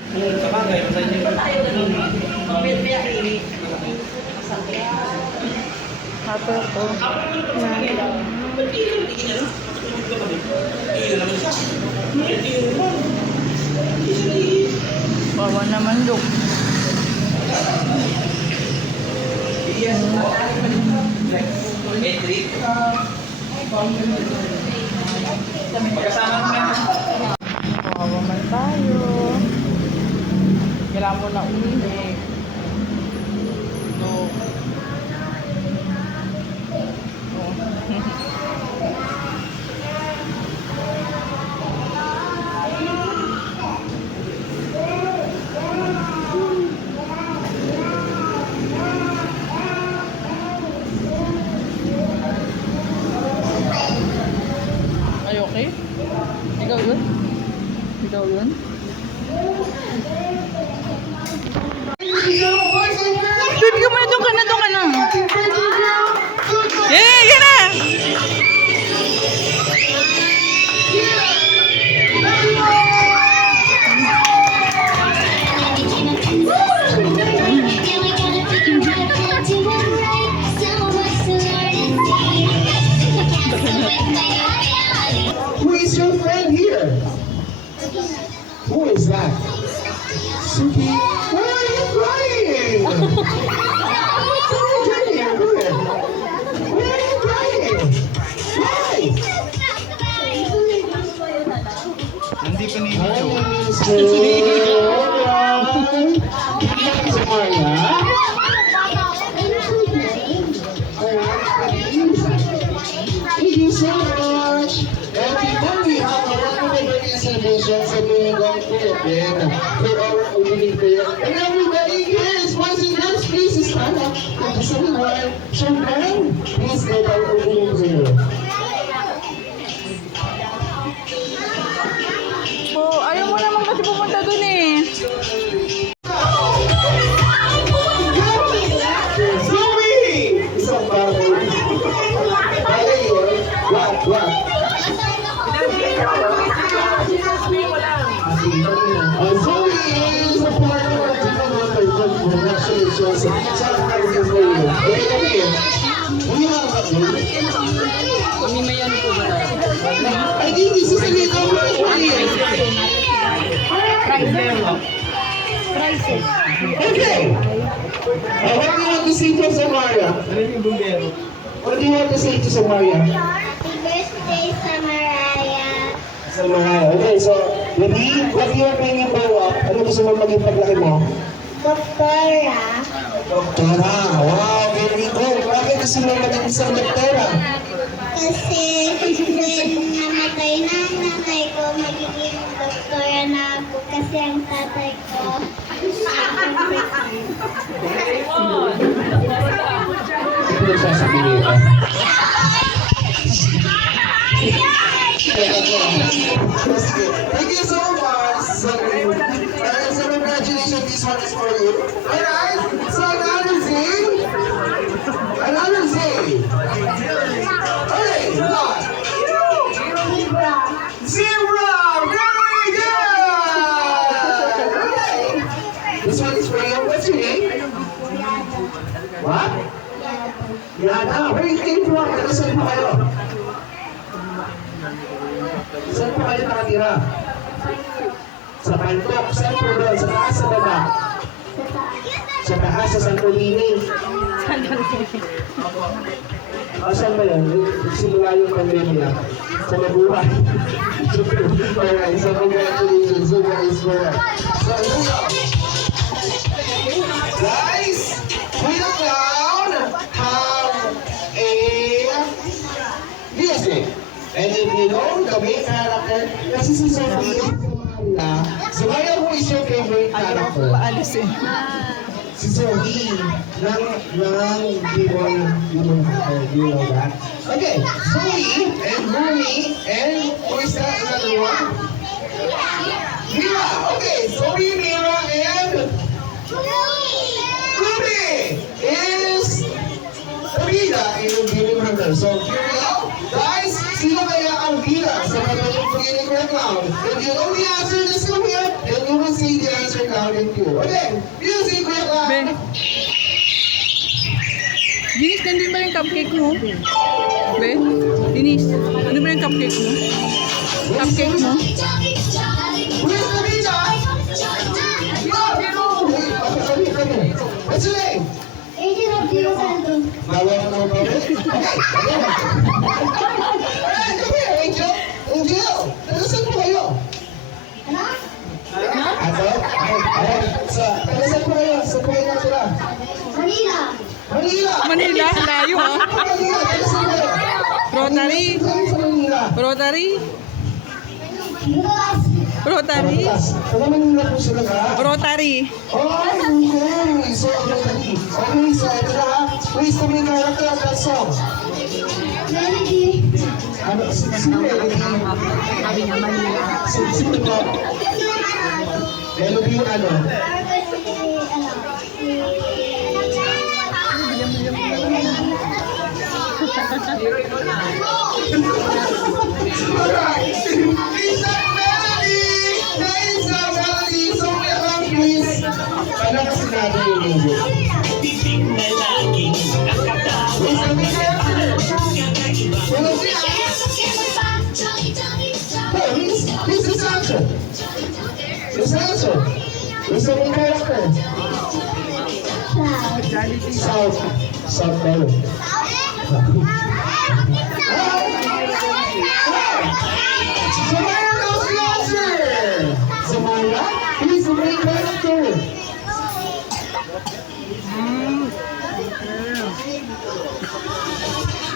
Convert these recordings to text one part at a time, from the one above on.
Sabagay, masaya niyo. Hato ko. Bawa naman look. Pagkasama naman. Bawa man tayo. Kailangan mo na umihi. So, ay okay? Ikaw yun? Ikaw yun? Dude, ka muna, doon ka na, doon ka na. Yan na! Who is your friend here? Who is that? Suki. Why are you crying? Why are you crying? Why? Hindi pa ni Thank you so much. And before we have our birthday celebration sa Lingong Philippine for our opening prayer. And everybody, yes, boys and girls, please stand up. Thank you so much. Children, please let our opening prayer. Oh, ayaw mo naman kasi pumunta dun eh. Zoe! Isang baboy. Kaya yun. What? Zoe is a part of our team member. Congratulations. Sa akin for you. Okay, come here. We have a Zoe. Mamimayan po ba tayo? I think this is a little bit for you. Okay. What do you want to say to Samaria? What do you want to say to Samaria? Happy birthday, Samaraya. Samaria. Okay, so, Baby, what do you want when you grow up? Ano gusto mo maging paglaki mo? Doktora. Doktora. Wow, very good. Bakit gusto mo maging isang doktora? Kasi when namatay na ang nanay ko, magiging doktora na ako kasi ang tatay ko. Ano sasabihin ko? Thank you so much. So congratulations, this one is for you. Alright, so another thing. Okay, what? Zebra! Very good! Okay. This one is for you. What's your name? What? Yana. Where you came from? Saan po kayo? Saan po kayo nakatira? Sa Pantok. Saan po doon? Sa taas, sa baba? Sa taas, sa Santorini. Saan ba yan? Simula yung pandemya. Sa nabuhay. Alright, so congratulations. You guys were. So, here we go. Guys, we now have a music. And if you know the main character, kasi si Sophie is so who is your favorite character? Paalisin. Si Sophie ng Demon, you know that? Okay, Zoe and Rumi and who is that another one? Mira. Okay, Zoe, Mira, and Rumi is Rita in Demon Hunter. So here we go. Guys, sino kaya ang Rita sa pagkaling pagkaling round? If you know the answer, just come here and you will say the answer. music loud and clear. Okay, music with loud. Be. Dinis, nandun ba yung cupcake mo? Be? Dinis, nandun ba yung cupcake mo? Cupcake mo? Where's the pizza? What's your name? Angel of the Santo. Bawa ka ng pabrik? Okay. Alright, come here, Angel. Angel, nalasan po kayo? Ano? Ato? Okay. Nalasan po kayo? Saan po kayo natira? Manila. Manila! Manila, layo ah. Manila, nalasan po kayo? Rotary. Saan sa Manila? Rotary. Bukas. Rotary. Taga Manila po sila ka? Rotary. Okay, so Rotary. Okay, so ito na ha. Please to be character of that song. Melody. Ano, sino Melody? Sino po? Melody yung ano? Alright. Please up Melody! Please up Melody! So we have please. Ano ka sinabi yung music? Please to be character. Who's this answer? Who's the answer? Who's the main character? South. South Pole. Samara knows the answer! Samara? Who's the main character?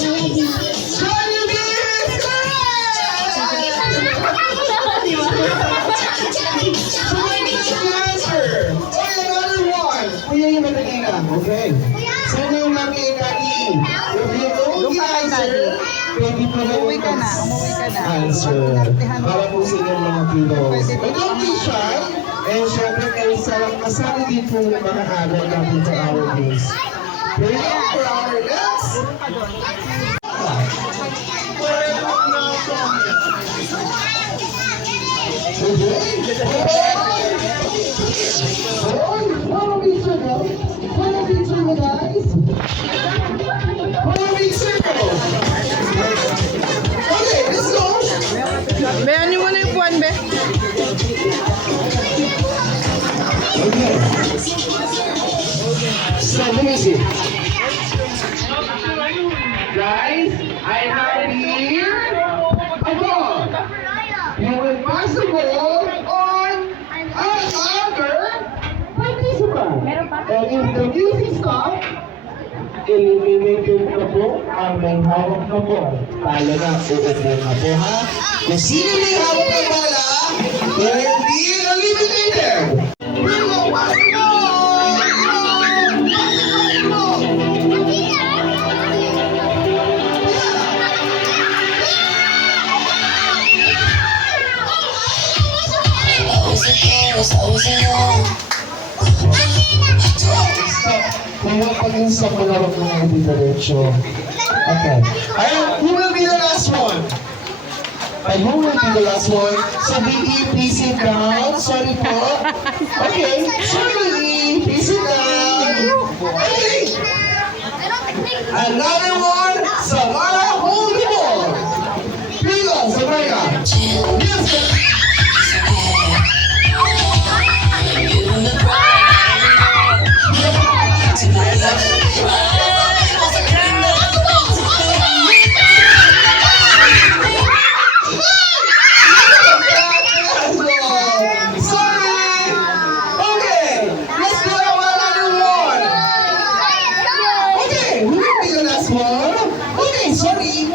Jollibee is correct! Kuya yung madali lang, okay? Sino yung mami daddy? If you know the answer, pwede po na Umuwi ka na, umuwi ka na. answer. Para po sa inyong mga kilos. But don't be shy. And syempre kayo sa kasama din po yung mga agad natin sa our days. Ready for our next? Follow me, circle. Follow me, circle, guys. Follow me, circle. Okay, let's go. Be, ano mo na yung puwan, Be? Okay. Stop the music. Guys, I have here a ball. You will pass the ball on another participant. And if the music stops, eliminated na po ang may hawak na ball. Talo na, uupo na po ha. Kung sino may hawak na bola, will be eliminated. We will pass the ball! Huwag pag-instap mo na huwag mo na hindi diretso. Okay. Ayun, who will be the last one? And who will be the last one? So, Biggie, please sit down. Sorry po. Okay. Sorry, please sit down. Okay. Another one. Samara, hold the ball. Here you go, Samara. Music.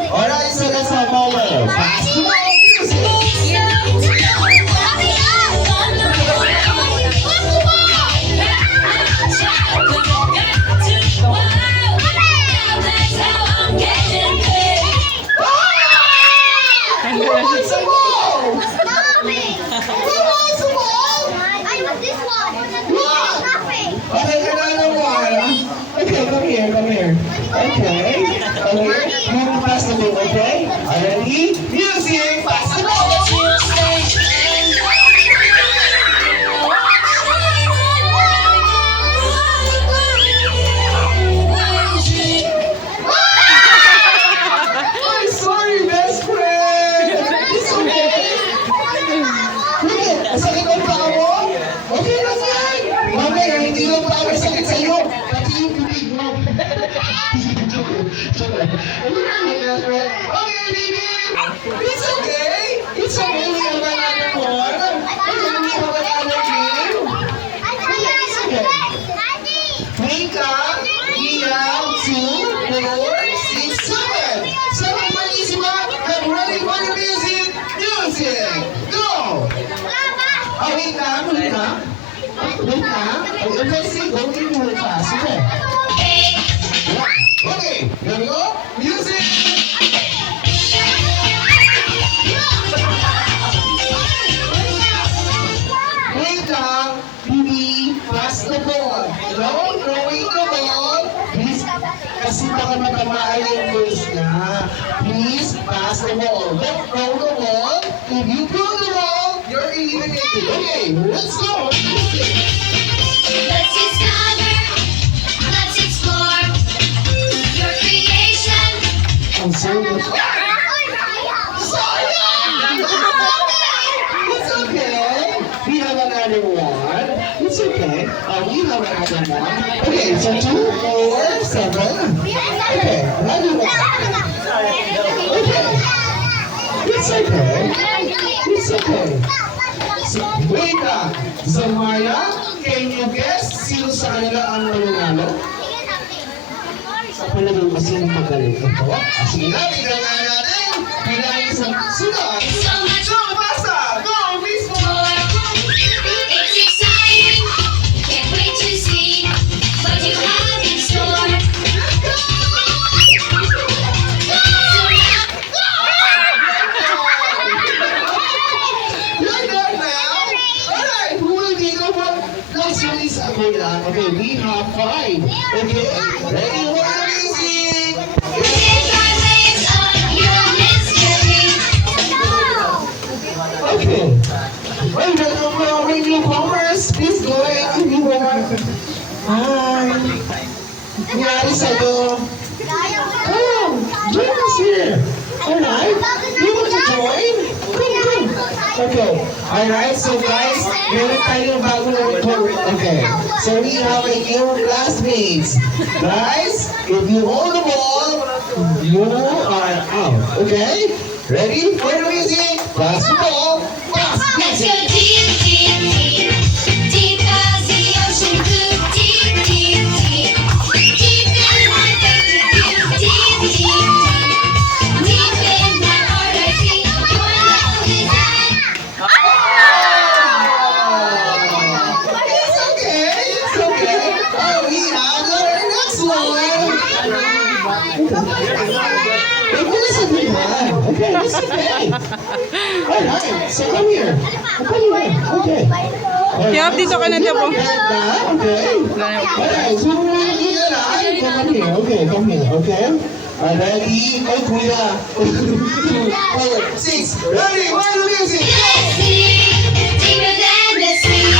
Alright, so let's have more. Basketball music. Who wants a ball? Who wants a ball? I want this one. What? Nothing. Okay, another one. Okay, come here, come here. Okay, come here. You will pass the ball, okay? Ready? Music, pass the ball. Okay, baby! It's okay! It's okay, we have another one. Okay, we have another game. Wake up, we have 2, 4, 6, 7. Seven bellissima, get ready for the music. Music, go! Oh, wait lang, wait lang. Wait lang. Okay, see, go really fast. Okay. Okay, here we go. Music! Wait lang, Bibi, pass the ball. No, throwing the ball. Please, kasi baka matamaan yung first na. Please, pass the ball. Don't throw the ball. If you throw the ball, you're eliminated. Okay, let's go. Let's discover, let's explore your creation. I'm so much. It's okay. We have another one. It's okay. We have another one. Okay, so 2, 4, 7. Okay, another one. Okay. It's okay. It's okay. So, wait lang. Zamaya, can you guess sino sa kanila ang mananalo? Sa palagay mo sino magaling ito? Sige na, tignan nga natin. Bilangin sa sunod. So much So, basta! Go, mismo! more. It's exciting, can't wait to see what you have in store. You're done now? Alright, who will be the one? Last one is okay lang. Okay, we have 5. Okay, ready for the music? Take our legs on your mystery. Okay. Well, welcome to our newcomers. Please go ahead if you want. Hi. Nangyari sa'yo. Come, join us here. Alright, you want to join? Come. Okay. Alright, so guys, meron tayong bagong report. Okay. So we have a new classmates. Guys, if you hold the ball, you are out. Okay? Ready for the music? Pass the ball. Pass. Let's go deep, deep, deep. Deep as the ocean blue. Deep, deep, deep. Deep in my faith with you. Deep, deep, deep. Deep in my heart I see your love is at. It's okay. It's okay. Oh, we have our next one. Okay, it's okay. Alright, so come here. Come here. Okay. Tiap, dito ka na, Tiap, oh. Okay. Alright, so we're gonna do that. Come here. Okay, come here. Okay. Ready? Oh, kuya. 2, 4, 6. Ready? Why the music? Let's see, deeper than the sea.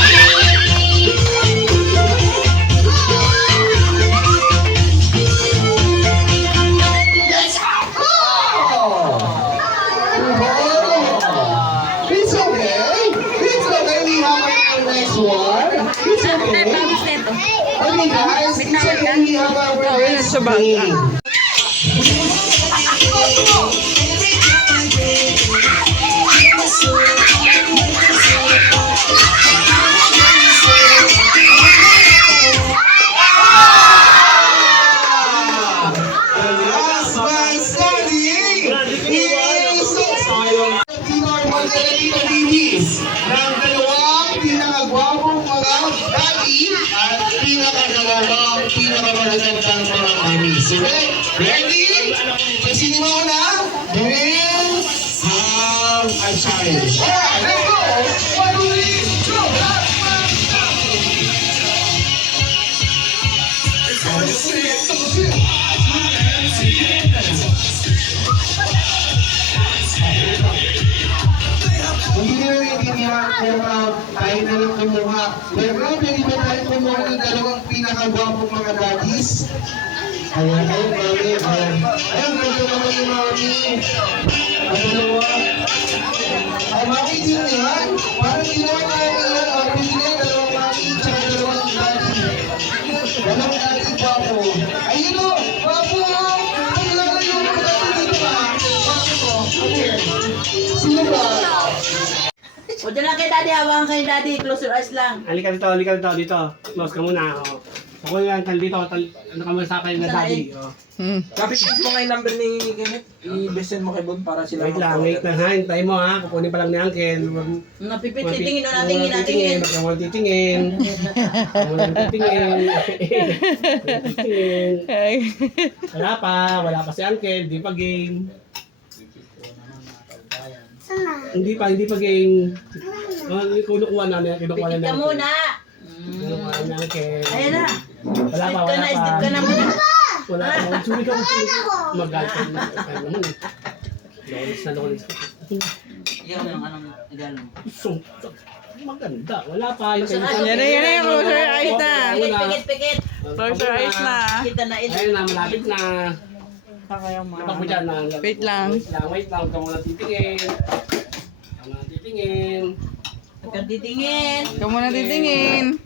Let's It's okay. It's okay. We have our next one. It's okay. Okay, guys. It's okay. We have our next game. The last man standing is Pinoy Montalito Ladies ng dalawang pinakagwapong mga daddy at pinakamagandang mga mami. So, ready? So, sino mo na? Then, a challenge. Alright, let's go! 1, 2, 3, go! Hindi nyo naiintindihan kung tayo na lang kumuha. Pero pwede ba tayo kumuha ng dalawang pinakagwapong mga daddies? Ayan, mami. Ayan, ganda naman yung mami. Ang dalawa. Ay, mami din yan. Parang ginawa namin yan. Pwede na yung dalawang mami tsaka dalawang daddy. Dalawang daddy gwapo. Ayun o, gwapo! Ayun dyan lang kay daddy, hawakan kay daddy, close your eyes lang. Halika dito. Close ka muna. Oh. Ako yan, dito. Ano ka muna sa akin na daddy. Oh. Kapit mo nga yung number ni Kenneth. I-besend mo kay Bob para sila Wait lang ha. Hintayin mo ha. Kukunin pa lang ni Uncle. Napipitingin na natin, natingin. Huwag mo titingin. Huwag mo titingin. Wala pa si Uncle. Hindi pa game. Hindi pa game. Kinukuha na ni Pitik ka muna. Kinukuha na ni Uncle. Ayan na. Wala pa. Step ka na muna. Wala pa. Suri ka. Magalit ka na. Lolis. Ikaw na yung anong regalo mo. So, maganda. Wala pa. Yan na. Close your eyes na. Pikit. Close your eyes na. Kita na ito. Ayun na, malapit na. Dapat mo dyan na. Wait lang. Wait lang. Huwag ka muna titingin. Huwag kang titingin. Ikaw muna titingin.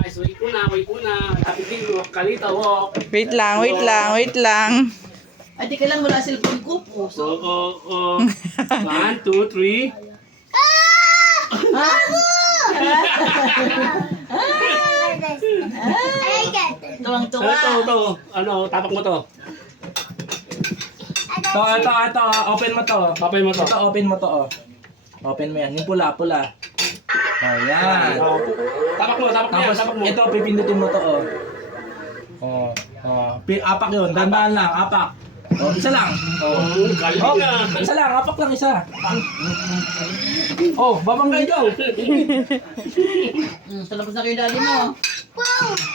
Eyes, wait muna. Titingin mo. Kalita, walk. Wait lang. Ay, di ka lang wala cellphone ko. So, 1, 2, 3. Tuwang-tuwa. Ito. Ano, tapak mo to. Ito. Open mo to. Open mo to. Ito, open mo to. Oh. Open mo yan. Yung pula. Oh, yan. Tapak mo Tapos, yan. ito, pipindutin mo to. Apak yun. Dandaan lang. Apak. Oh, isa lang. Galing Oh, na. isa lang. Apak lang isa. Oh, babanggay daw. Sa labas na kayo daddy mo.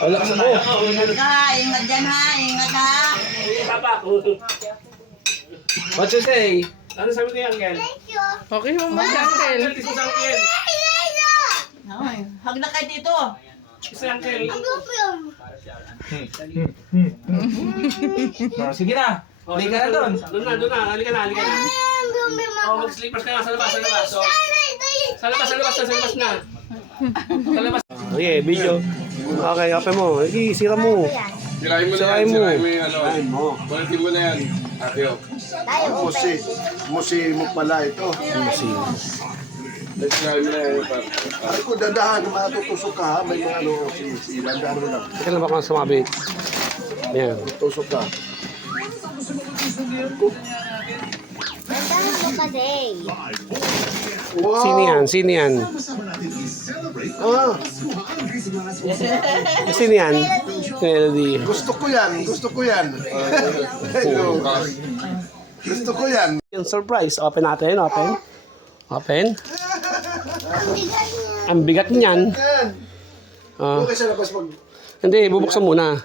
Wala sa mo. Ingat ka. Ingat dyan ha. Ingat ha. Tapak. What you say? Ano sabi ko yan, Kel? Okay mo ba, Uncle? Isa sa Kel. Ay, hug na kayo dito. Isa Kel. Sige na. Halika na doon. Doon na. Halika na. Oh, mag-slippers ka nga sa labas. So, sa labas na. Okay, video. Okay, open mo. Sira mo. Sirahin mo yung ano. Balikin mo na yan. Atyo. Musi mo pala ito. Sirahin mo na yan. Ay ko dadahan, matutusok ka ha. May mga ano, si dandahan mo lang. Teka lang baka sumabit. Yan. Tusok ka. Dandahan mo kasi. Wow! Sino yan? Ah, Sino yan? Melody. gusto ko yan. Hello. Gusto ko yan. Yung surprise. Open natin. Open. Ang bigat niyan. Yan. Ah, Okay sa labas pag... hindi, bubuksan muna.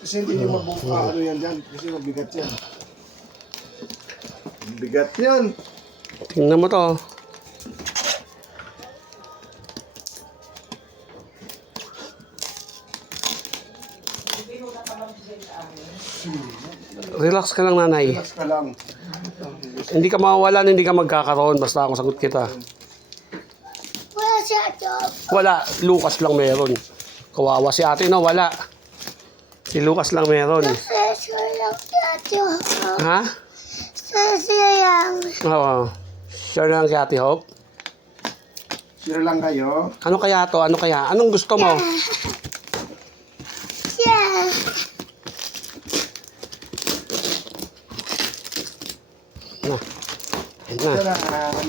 Kasi hindi nyo mabuka ano yan dyan. Kasi mabigat yan. Bigat yan. Tingnan mo to. Relax ka lang, nanay. Relax ka lang. Hindi ka mawawalan, hindi ka magkakaroon. Basta ako sagot kita. Wala siya job. Wala, Lucas lang meron. Kawawa si ate, no? Wala. Si Lucas lang meron. Session lang siya job. Ha? Session lang. Oo. Sure lang kay Ate Hope. Sure lang kayo. Ano kaya to? Ano kaya? Anong gusto mo? Siya. Na. Yan na. Kailangan.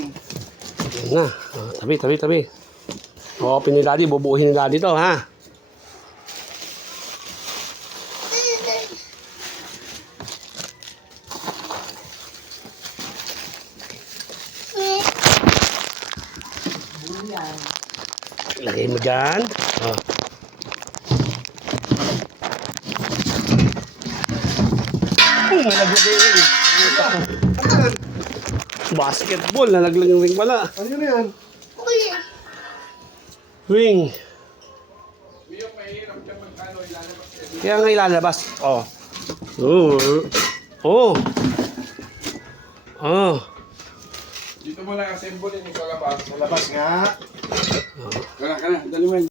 Yan na. Oh, tabi. Open ni Daddy. Bubuuhin ni Daddy to, ha? Lagay mo dyan. Oh. Nalaglagay rin. Basketball. Nalaglag yung ring pala. Ano yun yan? Ring. Kaya nga ilalabas. Oh. Oh. Dito mo lang assemble yun yung kalabas. Labas nga. Wala ka na. Dali mo yan.